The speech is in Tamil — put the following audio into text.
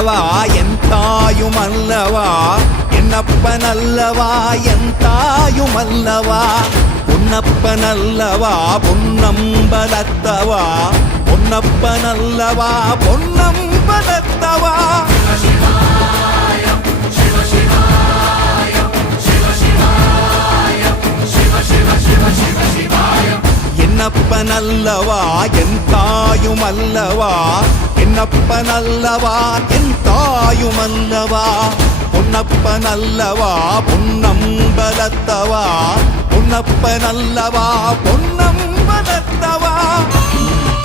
என்னப்பனல்லவா என் தாயுமல்லவா என்னப்பனல்லவா என் தாயுமல்லவா பொன்னப்பனல்லவா பொன்னம்பலத்தவா பொன்னப்பனல்லவா பொன்னம்பலத்தவா என்னப்பனல்லவா என் தாயுமல்லவா என்னப்பனல்லவா என் தாயுமல்லவா பொன்னப்பனல்லவா பொன்னம்பலத்தவா பொன்னப்பனல்லவா பொன்னம்பலத்தவா